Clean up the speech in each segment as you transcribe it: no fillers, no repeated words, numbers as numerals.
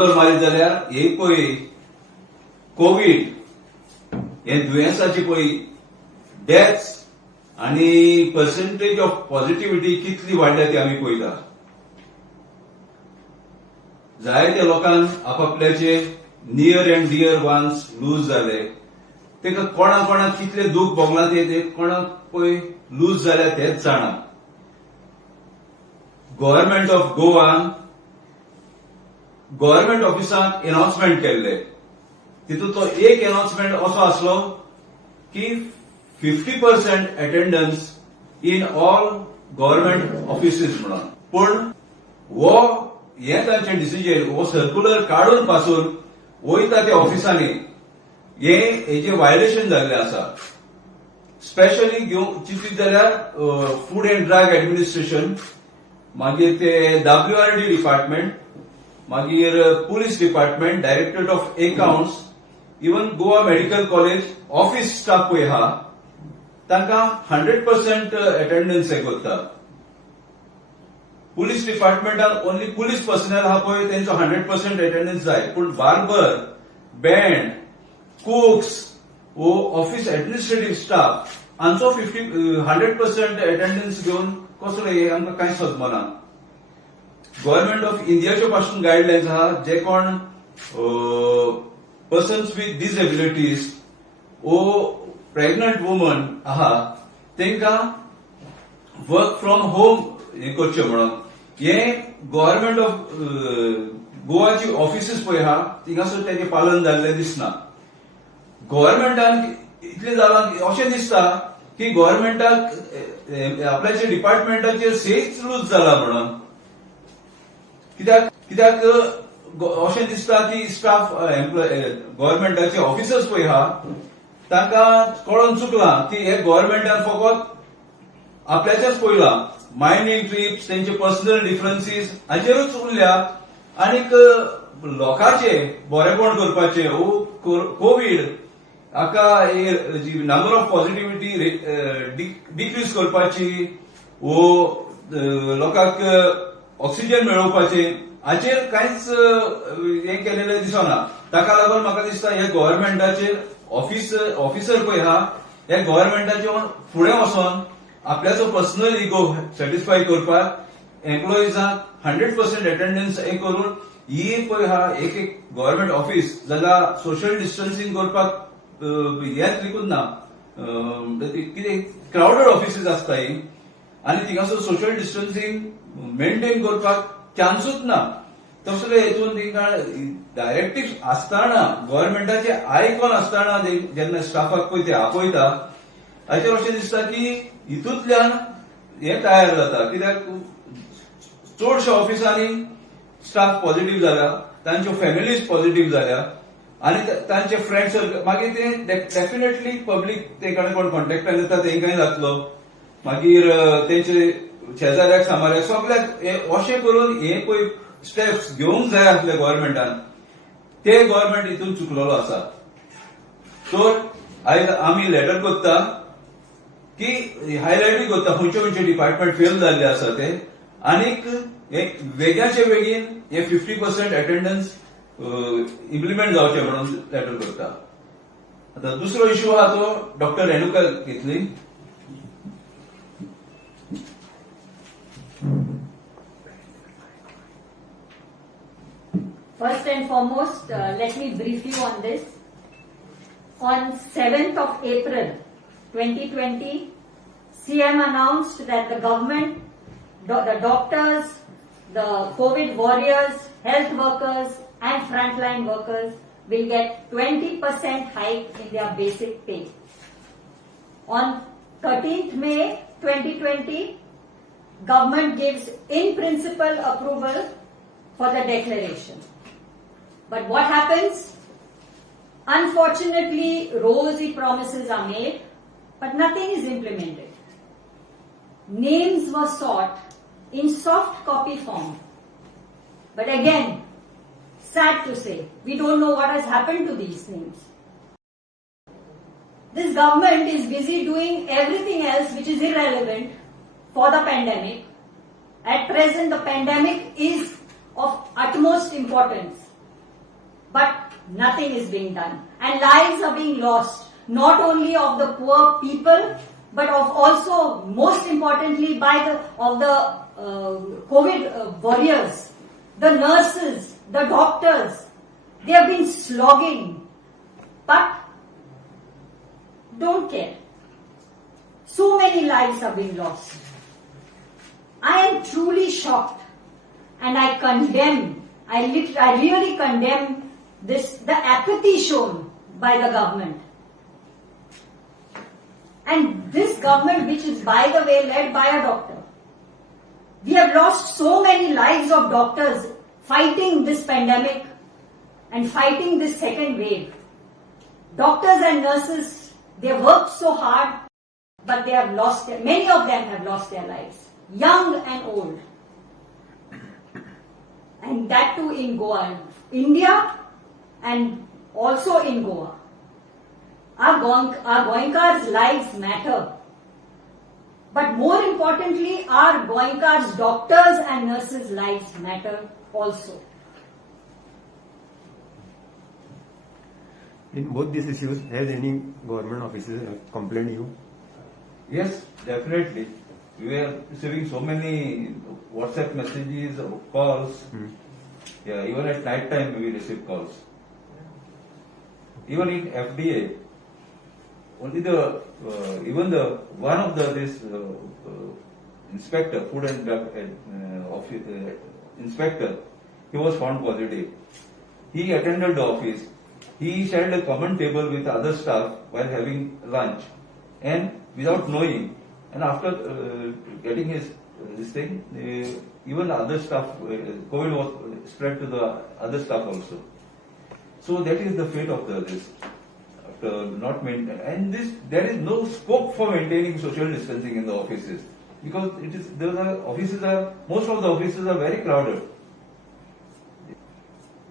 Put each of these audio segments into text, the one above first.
नजर मारीत जाल्यार हे पळय कोविड हे दुयेंसाची पळय डेथ्स आनी पर्सेंटेज ऑफ पॉझिटिव्हिटी कितली वाडल्या ती आमी पळयता. जायत्या लोकांक आपापल्याचे near and dear ones lose जाले. तेका कोणाक कितले दूख भोगलां ते कोणाक पळय लूज जाल्या तेच जाणा. गव्हर्नमेंट ऑफ गोवान गव्हर्नमेंट ऑफिसांत अनाउन्समेंट केल्ले. तितूंत तो एक अनाउन्समेंट असो आसलो की 50% attendance in all government offices म्हणून. पूण हे तांचे डिसिजन हो सर्क्युलर काडून पासून वयता त्या ऑफिसांनी हेचे वायलेशन जाल्ले आसा. स्पेशली चिंतीत जाल्यार फूड अँड ड्रग ऍडमिनिस्ट्रेशन, मागीर ते WRD डिपार्टमेंट, मागीर police department, directorate of accounts, even Goa medical college office staff पळय आहा तांकां 100% अटेंडन्स हे करता. पुलीस डिपार्टमेंटात ओन्ली पुलीस पर्सनल आहा पळय तेंचो 100% अटेंडन्स जाय. पूण बार्बर, बँड, कुक्स वो ऑफिस एडमिनिस्ट्रेटिव्ह स्टाफ हांचो 100% अटेंडन्स घेवन कसो हे आमकां कांय समजना. गव्हर्नमेंट ऑफ इंडियाच्यो पासून गायडलायन्स आहा जे कोण पर्सन्स विथ डिसेबिलिटीज वो प्रेग्नंट वुमन आहा तेंकां वर्क फ्रॉम होम हे करचे म्हणून. हे गव्हर्नमेंट ऑफ गोवाची ऑफिसीस पळय आहा थिंगासर तेजे पालन जाल्लें दिसना. गव्हर्नमेंटान इतलें जालां अशें दिसता की गव्हर्नमेंटाक आपल्याच्या डिपार्टमेंटाचेर सेच लूज जाला म्हणून. कित्याक अशें दिसता की स्टाफ गव्हर्नमेंटाचे ऑफिसर्स पळय आहा तांकां कळोन चुकलां की हे गव्हर्नमेंटान फकत आपल्याचेच पळयलां. मायनिंग ट्रिप्स, तेंचे पर्सनल डिफरन्सीस हाचेरूच उरल्यात आनीक लोकांचे बरेपण करपाचे कोविड हाका नंबर ऑफ पॉझिटिव्हिटी डिक्रीज करपाची वो लोकांक ऑक्सिजन मेळोवपाचे हाचेर कांयच हे केलेलें दिसना. ताका लागून म्हाका दिसता हे गव्हर्नमेंटाचेर ऑफिसर पळय आहा हे गव्हर्नमेंटाचे फुडें वचोन आपल्याचो पर्सनल इगो सॅटिस्फाय करपाक एम्प्लॉईजांक 100% अटेंडन्स हे करून ही पळय आहा एक गव्हर्नमेंट ऑफिस जाका सोशल डिस्टन्सिंग करपाक हेच लिखून ना. कितें क्राउडेड ऑफिसीस आसता ही आनी थिंगासर सोशल डिस्टन्सिंग मेंटेन करपाक चान्सूच ना. तसले हेतून तिंका डायरेक्टिव्ह आसतना गव्हर्नमेंटाचे आयकॉन आसतना जेन्ना स्टाफाक पळय ते आपयता हाचेर अशें दिसता की हितूंतल्यान हे तयार जाता. कित्याक चडशा ऑफिसांनी स्टाफ पॉझिटिव्ह जाला, तांच्यो फॅमिलीज पॉझिटिव्ह जाल्या आनी तांचे फ्रेंड सर्कल मागीर ते डेफिनेटली पब्लीक ते कडेन कोण कॉन्टॅक्टान येता तेंकाय जातलो. मागीर तेंचे शेजाऱ्याक सामाऱ्याक सगळ्याक अशें करून हे पळय स्टेप्स घेवंक जाय आसले गव्हर्नमेंटान ते गव्हर्नमेंट हितून चुकलेलो आसा. तर आयज आमी लेटर करता की हायलायटूय करता खंयचे डिपार्टमेंट फेल जाल्ले आसा ते आनीक वेगळ्याचे बेगीन हे 50% अटेंडन्स इम्प्लिमेंट जावचे म्हणून लेटर करता. आता दुसरो इश्यू आहा तो डॉक्टर रेणुका घेतली. First and foremost, let me brief you on this. On 7th of April 2020, CM announced that the government, the doctors, the COVID warriors, health workers and frontline workers will get 20% hike in their basic pay. On 13th May 2020, government gives in principle approval for the declaration. But what happens? Unfortunately, rosy promises are made, but nothing is implemented. Names were sought in soft copy form. But again, sad to say, we don't know what has happened to these names. This government is busy doing everything else which is irrelevant for the pandemic. At present, the pandemic is of utmost importance. but nothing is being done. And lives are being lost, not only of the poor people, but of also, most importantly, of the COVID warriors, the nurses, the doctors. They have been slogging, but don't care. So many lives have been lost. I am truly shocked, and I condemn, I really condemn the apathy shown by the government. And this government, which is, by the way, led by a doctor. We have lost so many lives of doctors fighting this pandemic and fighting this second wave. Doctors and nurses, they worked so hard, but they have lost, many of them have lost their lives, young and old. And that too in Goa, India, and also in Goa. Our Goenkars' lives matter. But more importantly, our Goenkars' doctors and nurses' lives matter also. In both these issues, has any government offices complained you? Yes, definitely. We are receiving so many WhatsApp messages or calls. Yeah, even at night time we receive calls. Even in FDA, only one of this inspector, food and drug inspector, he was found positive. He attended the office. He shared a common table with other staff while having lunch, and without knowing, and after getting his this thing, even the other staff, COVID was spread to the other staff also. So that is the fate of this. After not maintain, and there is no scope for maintaining social distancing in the offices, because most of the offices are very crowded.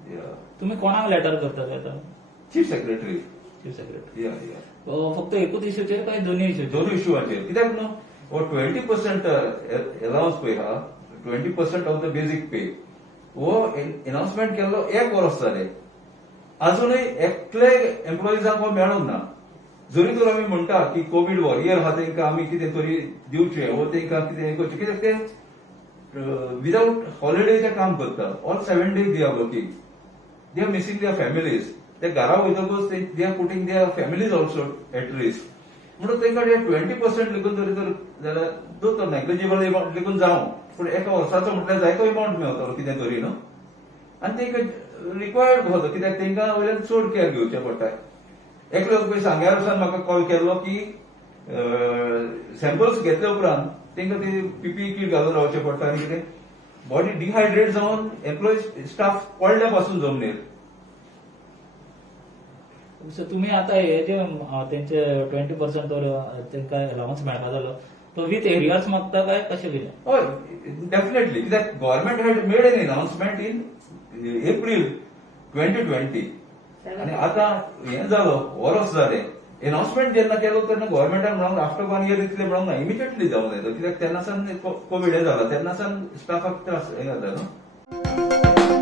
Yeah. तुम्ही कोणाक letter करता आता? Chief Secretary. Chief secretary. Yeah. फक्त एकूच इश्यूचेर काय दोन्ही इश्यूचेर? दोनों इश्यूचेर. कित्याक न्हू, वो 20% allowance pay हा, 20% of the basic pay. वो announcement केल्लो 1 वर्स जालें. अजूनही एकले एम्प्लॉईजांक हो मेळूंक ना. जरी तर आमी म्हणटा की कोविड वॉरियर हा तांकां आमी कितें तरी दिवचें, वो तांकां कितें करचें, कित्याक ते विदाउट हॉलिडेचे काम करता. All 7 days they are working. They are missing their families. ते घरा वयतकूच they are putting their families also at risk. म्हणून तांकां 20% लिखून तरी तर जाल्यार तो नेग्लिजिबल अमाउंट लिखून जावं, पूण एका वर्साचो म्हटल्यार जायतो अमाउंट मेळटलो कितें तरी न्हू. आनी तांकां रिक्वायर्ड कसो, कित्याक तांकां वयल्यान चड केअर घेवचें पडटा. एकलो पळय सांग्यार म्हाका कॉल केल्लो की सॅम्पल्स घेतल्या उपरांत तांकां ती PPE किट घालून रावचें पडटा आनी कितें बॉडी डिहायड्रेट जावन एम्प्लॉई स्टाफ पडल्या पासून जमनीर. सो तुम्ही आता हे जे त्यांचे 20% तांकां अलावन्स मेळपा जालो तो विथ एरियर्स मागता काय कशें कितें? हय, डेफिनेटली. कित्याक government had made an announcement in April 2020 आनी आतां हें जालो वर्स जालें. अनाउन्समेंट जेन्ना केलो तेन्ना गव्हर्मेंटान म्हणून आफ्टर 1 year इतलें म्हणूंक ना, इमिजिएटली जावंक जाय. कित्याक तेन्नासान कोवीड जाला, तेन्नासान स्टाफाक त्रास हें जाता न्हू.